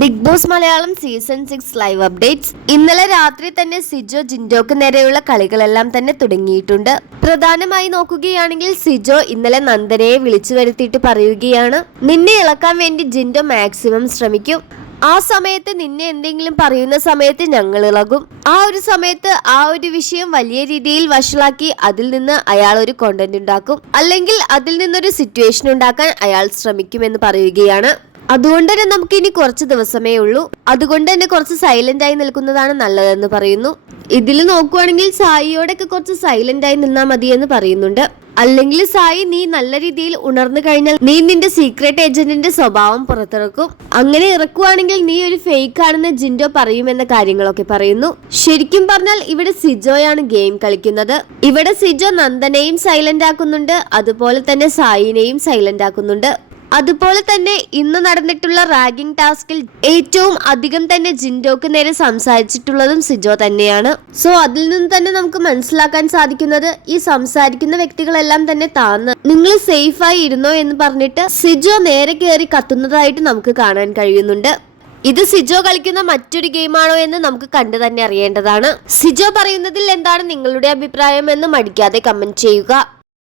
Big boss Malayalam season six live updates. ഇന്നലെ രാത്രി തന്നെ സിജോ ജിൻഡോക്ക് നേരെയുള്ള കളികളെല്ലാം തന്നെ തുടങ്ങിയിട്ടുണ്ട്. പ്രധാനമായി നോക്കുകയാണെങ്കിൽ സിജോ ഇന്നലെ നന്ദനയെ വിളിച്ചു വരുത്തിയിട്ട് പറയുകയാണ് നിന്നെ ഇളക്കാൻ വേണ്ടി ജിൻഡോ മാക്സിമം ശ്രമിക്കും. ആ സമയത്ത് നിന്നെ എന്തെങ്കിലും പറയുന്ന സമയത്ത് ഞങ്ങൾ ഇളകും. ആ ഒരു സമയത്ത് ആ ഒരു വിഷയം വലിയ രീതിയിൽ വഷളാക്കി അതിൽ നിന്ന് അയാൾ ഒരു കോണ്ടന്റ് ഉണ്ടാക്കും. അല്ലെങ്കിൽ അതിൽ നിന്നൊരു സിറ്റുവേഷൻ ഉണ്ടാക്കാൻ അയാൾ ശ്രമിക്കുമെന്ന് പറയുകയാണ്. അതുകൊണ്ട് തന്നെ നമുക്ക് ഇനി കുറച്ച് ദിവസമേ ഉള്ളൂ. അതുകൊണ്ട് തന്നെ കുറച്ച് സൈലന്റ് ആയി നിൽക്കുന്നതാണ് നല്ലതെന്ന് പറയുന്നു. ഇതിൽ നോക്കുവാണെങ്കിൽ സായിയോടൊക്കെ കുറച്ച് സൈലന്റ് ആയി നിന്നാൽ മതി എന്ന് പറയുന്നുണ്ട്. അല്ലെങ്കിൽ സായി നീ നല്ല രീതിയിൽ ഉണർന്നു കഴിഞ്ഞാൽ നീ നിന്റെ സീക്രട്ട് ഏജന്റിന്റെ സ്വഭാവം പുറത്തിറക്കും. അങ്ങനെ ഇറക്കുവാണെങ്കിൽ നീ ഒരു ഫേക്ക് ആണെന്ന് ജിൻഡോ പറയുമെന്ന കാര്യങ്ങളൊക്കെ പറയുന്നു. ശരിക്കും പറഞ്ഞാൽ ഇവിടെ സിജോയാണ് ഗെയിം കളിക്കുന്നത്. ഇവിടെ സിജോ നന്ദനെയും സൈലന്റ് ആക്കുന്നുണ്ട്. അതുപോലെ തന്നെ സായിനെയും സൈലന്റ് ആക്കുന്നുണ്ട്. അതുപോലെ തന്നെ ഇന്ന് നടന്നിട്ടുള്ള റാഗിംഗ് ടാസ്കിൽ ഏറ്റവും അധികം തന്നെ ജിൻഡോക്ക് നേരെ സംസാരിച്ചിട്ടുള്ളതും സിജോ തന്നെയാണ്. സോ അതിൽ നിന്ന് തന്നെ നമുക്ക് മനസ്സിലാക്കാൻ സാധിക്കുന്നത് ഈ സംസാരിക്കുന്ന വ്യക്തികളെല്ലാം തന്നെ താന്ന്. നിങ്ങൾ സേഫായി ഇരുന്നോ എന്ന് പറഞ്ഞിട്ട് സിജോ നേരെ കയറി കത്തുന്നതായിട്ട് നമുക്ക് കാണാൻ കഴിയുന്നുണ്ട്. ഇത് സിജോ കളിക്കുന്ന മറ്റൊരു ഗെയിമാണോ എന്ന് നമുക്ക് കണ്ടു തന്നെ അറിയേണ്ടതാണ്. സിജോ പറയുന്നതിൽ എന്താണ് നിങ്ങളുടെ അഭിപ്രായം എന്ന് മടിക്കാതെ കമന്റ് ചെയ്യുക.